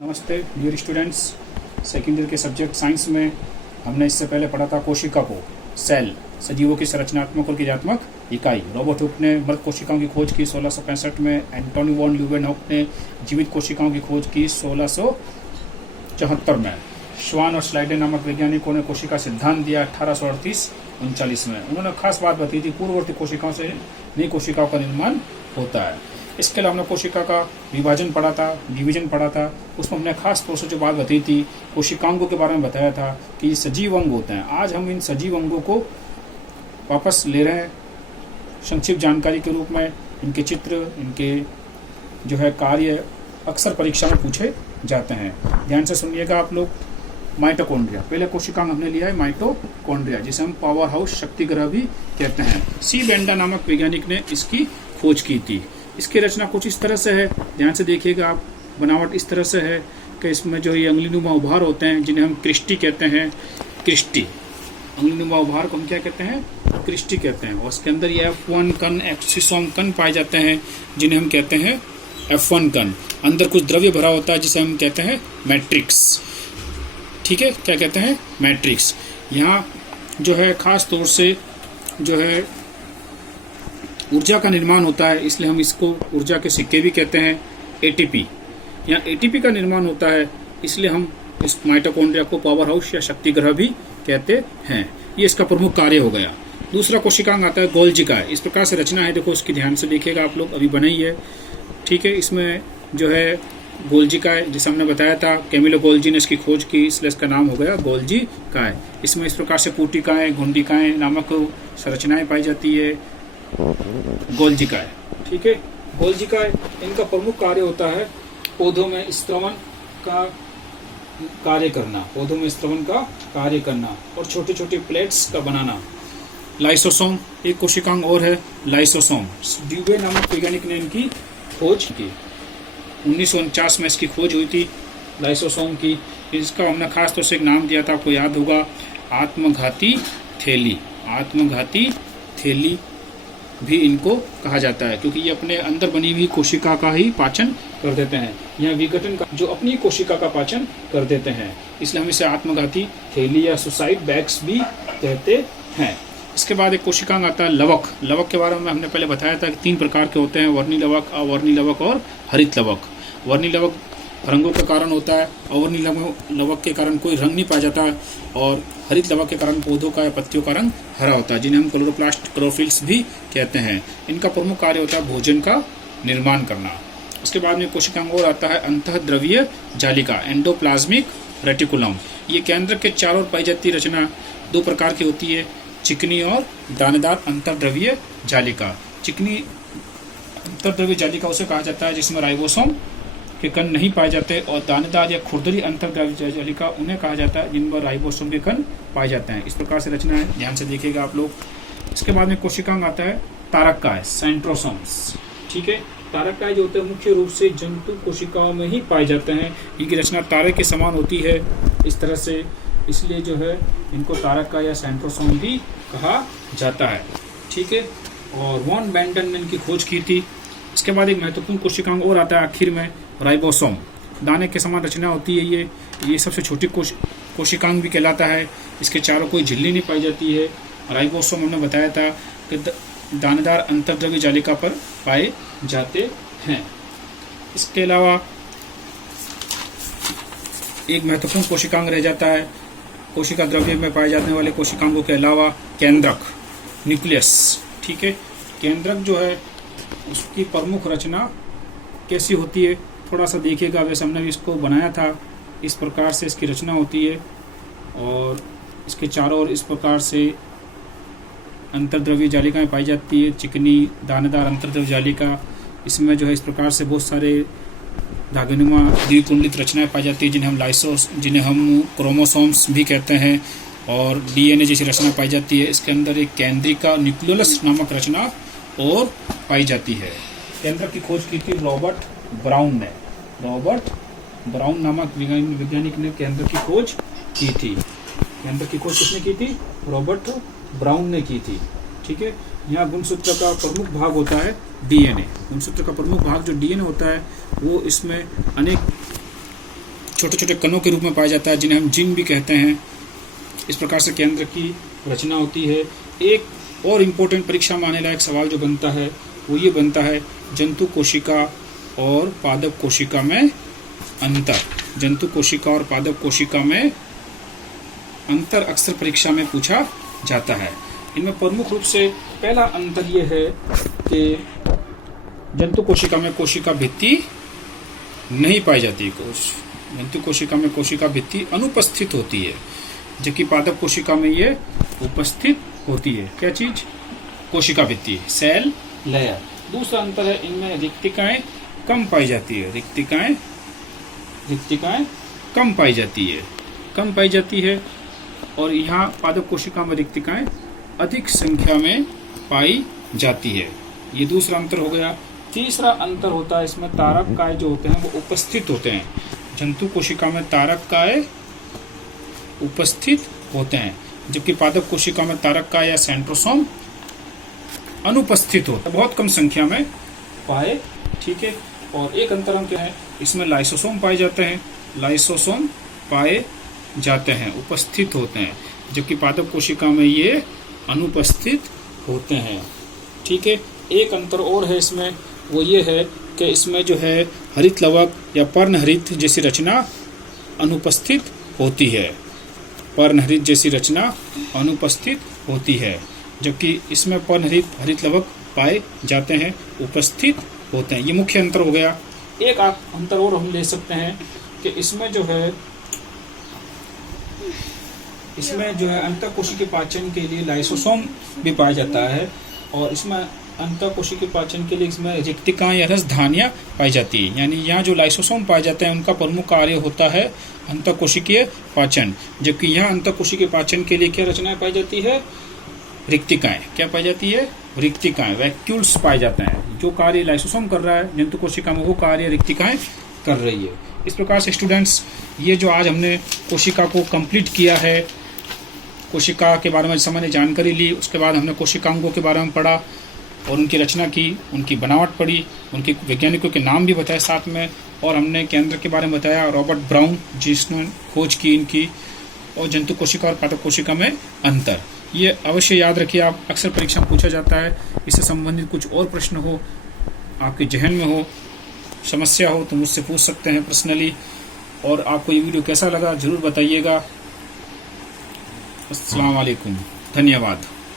नमस्ते dear students. Second year के subject science में हमने इससे पहले पढ़ा था कोशिका को, सेल, सजीवों की संरचनात्मक और क्रियात्मक इकाई। रॉबर्ट हुक ने मृत कोशिकाओं की खोज की 1665 में। एंटोनी वॉन ल्यूवेनहॉक ने जीवित कोशिकाओं की खोज की 1674 में। श्वान और स्लाइडे नामक वैज्ञानिकों ने कोशिका सिद्धांत दिया 1838-39 में। उन्होंने खास बात बताई थी, पूर्ववर्ती कोशिकाओं से नई कोशिकाओं का निर्माण होता है। इसके अलावा हमने कोशिका का विभाजन पढ़ा था, डिवीजन पढ़ा था। उसमें हमने खास तौर से जो बात बताई थी, कोशिकांगों के बारे में बताया था कि ये सजीव अंग होते हैं। आज हम इन सजीव अंगों को वापस ले रहे हैं संक्षिप्त जानकारी के रूप में। इनके चित्र, इनके जो है कार्य अक्सर परीक्षा में पूछे जाते हैं। ध्यान से सुनिएगा आप लोग। माइटोकॉन्ड्रिया, पहले कोशिकांग हमने लिया है माइटोकॉन्ड्रिया, जिसे हम पावर हाउस, शक्ति ग्रह भी कहते हैं। सी बेंडा नामक वैज्ञानिक ने इसकी खोज की थी। इसकी रचना कुछ इस तरह से है, ध्यान से देखिएगा आप। बनावट इस तरह से है कि इसमें जो ये अंगुलीनुमा उभार होते हैं, जिन्हें हम क्रिस्टी कहते हैं। क्रिस्टी, अंगुलीनुमा उभार को हम क्या कहते हैं? क्रिस्टी कहते हैं। और इसके अंदर ये F1 कण, एक्सिसोम कण पाए जाते हैं, जिन्हें हम कहते हैं F1 कण। अंदर कुछ द्रव्य भरा होता है, जिसे हम कहते हैं मैट्रिक्स। ठीक है, क्या कहते हैं? मैट्रिक्स। यहाँ जो है खास तौर से जो है ऊर्जा का निर्माण होता है, इसलिए हम इसको ऊर्जा के सिक्के भी कहते हैं। एटीपी, यहाँ एटीपी का निर्माण होता है, इसलिए हम इस माइटोकॉन्ड्रिया को पावर हाउस या शक्ति ग्रह भी कहते हैं। ये इसका प्रमुख कार्य हो गया। दूसरा कोशिकांग आता है गोल्जी का। इस प्रकार से रचना है, देखो उसकी ध्यान से देखिएगा आप लोग, अभी बनाई है। ठीक है, इसमें जो है गोल्जी का है, जिसे हमने बताया था कैमिलो गोल्जी ने इसकी खोज की, इसलिए इसका नाम हो गया गोल्जी का है। इसमें इस प्रकार से कूटिकाएं, घुंडिकाएं नामक संरचनाएं पाई जाती है। गोल्जिकाएं, ठीक है, गोल्जिकाएं, इनका प्रमुख कार्य होता है पौधों में स्त्रवण का कार्य करना, पौधों में स्त्रवण का कार्य करना और छोटे छोटे प्लेट्स का बनाना। लाइसोसोम, एक कोशिकांग और है लाइसोसोम। ड्यूबे नामक वैज्ञानिक ने इनकी खोज की। 1949 में इसकी खोज हुई थी लाइसोसोम की। इसका हमने खास तौर से एक नाम दिया था, आपको याद होगा, आत्मघाती थैली। आत्मघाती थैली भी इनको कहा जाता है, क्योंकि ये अपने अंदर बनी हुई कोशिका का ही पाचन कर देते हैं। यह विघटन का जो अपनी कोशिका का पाचन कर देते हैं, इसलिए हम इसे आत्मघाती थैली या सुसाइड बैग्स भी कहते हैं। इसके बाद एक कोशिकांग आता है लवक। लवक के बारे में हमने पहले बताया था कि 3 प्रकार के होते हैं, वर्णी लवक, अवर्णी लवक और हरित लवक। वर्णी लवक रंगों के कारण होता है, अवर्णी लवक के कारण कोई रंग नहीं पाया जाता, और हरित लवक के कारण पौधों का या पत्तियों का रंग हरा होता है, जिन्हें हम क्लोरोप्लास्ट, क्लोरोफिल्स भी कहते हैं। इनका प्रमुख कार्य होता है भोजन का निर्माण करना। उसके बाद में कोशिकांग और आता है अंतःद्रवीय जालिका, एंडोप्लाज्मिक रेटिकुलम। ये केंद्र के चारों ओर पाई जाती रचना 2 प्रकार की होती है, चिकनी और दानेदार अंतःद्रवीय जालिका। चिकनी अंतःद्रवीय जालिका उसे कहा जाता है जिसमें राइबोसोम के कण नहीं पाए जाते, और दानेदार या खुरदरी अंतःद्रव्य जालिका उन्हें कहा जाता है जिनमें राइबोसोम के कण पाए जाते हैं। इस प्रकार से रचना है, ध्यान से देखिएगा आप लोग। इसके बाद में कोशिकांग आता है तारककाय, सेंट्रोसोम्स। ठीक है, तारककाय जो होते हैं मुख्य रूप से जंतु कोशिकाओं में ही पाए जाते हैं। इनकी रचना तारे के समान होती है इस तरह से, इसलिए जो है इनको तारककाय या सेंट्रोसोम भी कहा जाता है। ठीक है, और वॉन बेंटन ने इनकी खोज की थी। इसके बाद एक महत्वपूर्ण कोशिकांग और आता है आखिर में, राइबोसोम। दाने के समान रचना होती है ये सबसे छोटी कोशिकांग भी कहलाता है। इसके चारों कोई झिल्ली नहीं पाई जाती है। राइबोसोम हमने बताया था कि दानेदार अंतःद्रव्य जालिका पर पाए जाते हैं। इसके अलावा एक महत्वपूर्ण कोशिकांग रह जाता है कोशिका द्रव्य में पाए जाने वाले कोशिकांगों के अलावा, केंद्रक, न्यूक्लियस। ठीक है, केंद्रक जो है उसकी प्रमुख रचना कैसी होती है थोड़ा सा देखिएगा। वैसे हमने इसको बनाया था, इस प्रकार से इसकी रचना होती है, और इसके चारों ओर इस प्रकार से अंतर्द्रव्य जालिकाएं पाई जाती है, चिकनी दानेदार अंतर्द्रव्य जालिका। इसमें जो है इस प्रकार से बहुत सारे धागेनुमा द्विकुंडित रचनाएं पाई जाती है, जिन्हें हम क्रोमोसोम्स भी कहते हैं, और डीएनए जैसी रचना पाई जाती है। इसके अंदर एक केंद्रिका न्यूक्लियोलस नामक रचना और पाई जाती है। केंद्रक की खोज की थी रॉबर्ट ब्राउन ने। रॉबर्ट ब्राउन नामक वैज्ञानिक ने केंद्र की खोज की थी। केंद्र की खोज किसने की थी? रॉबर्ट ब्राउन ने की थी। ठीक है, यहाँ गुणसूत्र का प्रमुख भाग होता है डीएनए। गुणसूत्र का प्रमुख भाग जो डीएनए होता है वो इसमें अनेक छोटे छोटे कणों के रूप में पाया जाता है, जिन्हें हम जिन भी कहते हैं। इस प्रकार से केंद्र की रचना होती है। एक और इम्पोर्टेंट परीक्षा में आने लायक सवाल जो बनता है वो ये बनता है, जंतु कोशिका और पादप कोशिका में अंतर। जंतु कोशिका और पादप कोशिका में अंतर अक्सर परीक्षा में पूछा जाता है। इनमें प्रमुख रूप से पहला अंतर यह है कि जंतु कोशिका में कोशिका भित्ति नहीं पाई जाती। जंतु कोशिका में कोशिका भित्ति अनुपस्थित होती है, जबकि पादप कोशिका में ये उपस्थित होती है। क्या चीज? कोशिका भित्ति, सेल लेयर। दूसरा अंतर है, इनमें रिक्तिकाएं कम पाई जाती है। रिक्तिकाएं कम पाई जाती है और यहाँ पादप कोशिका में रिक्तिकाएं अधिक संख्या में पाई जाती है। ये दूसरा अंतर हो गया। तीसरा अंतर होता है, इसमें तारक काय जो होते हैं वो उपस्थित होते हैं। जंतु कोशिका में तारक काय उपस्थित होते हैं, जबकि पादप कोशिका में तारक काय या सेंट्रोसोम अनुपस्थित होते हैं, बहुत कम संख्या में पाए। ठीक है। और एक अंतर हम क्या है, इसमें लाइसोसोम पाए जाते हैं। लाइसोसोम पाए जाते हैं, उपस्थित होते हैं, जबकि पादप कोशिका में ये अनुपस्थित होते हैं। ठीक है। एक अंतर और है इसमें, वो ये है कि इसमें जो है हरित लवक या पर्णहरित जैसी रचना अनुपस्थित होती है। पर्णहरित जैसी रचना अनुपस्थित होती है, जबकि इसमें पर्णहरित हरित लवक पाए जाते हैं, उपस्थित होते हैं। ये मुख्य अंतर हो गया। एक अंतर और हम ले सकते हैं कि इसमें जो है अंतःकोशिकीय पाचन के लिए लाइसोसोम भी पाया जाता है, और इसमें अंतःकोशिकीय पाचन के लिए इसमें रिक्तिकाएं या रसधानियां पाई जाती है। यानी यहाँ जो लाइसोसोम पाए जाते हैं उनका प्रमुख कार्य होता है अंतःकोशिकीय पाचन, जबकि यहाँ अंतःकोशिकीय पाचन के लिए क्या रचनाएं पाई जाती है? रिक्तिकाएं। क्या पाई जाती है? रिक्तिकाएं, वैक्यूल्स पाए जाते हैं। जो कार्य लाइसोसोम कर रहा है जंतु कोशिका में, वो कार्य रिक्तिकाएं कर रही है। इस प्रकार से स्टूडेंट्स, ये जो आज हमने कोशिका को कंप्लीट किया है, कोशिका के बारे में सामान्य जानकारी ली, उसके बाद हमने कोशिकांगों के बारे में पढ़ा और उनकी रचना की, उनकी बनावट पढ़ी, उनके वैज्ञानिकों के नाम भी बताए साथ में, और हमने केंद्र के बारे में बताया, रॉबर्ट ब्राउन जिसने खोज की इनकी, और जंतु कोशिका और पादप कोशिका में अंतर। ये अवश्य याद रखिए, आप अक्सर परीक्षा में पूछा जाता है। इससे संबंधित कुछ और प्रश्न हो, आपके जहन में हो, समस्या हो, तो मुझसे पूछ सकते हैं पर्सनली। और आपको ये वीडियो कैसा लगा जरूर बताइएगा। अस्सलाम वालेकुम, धन्यवाद।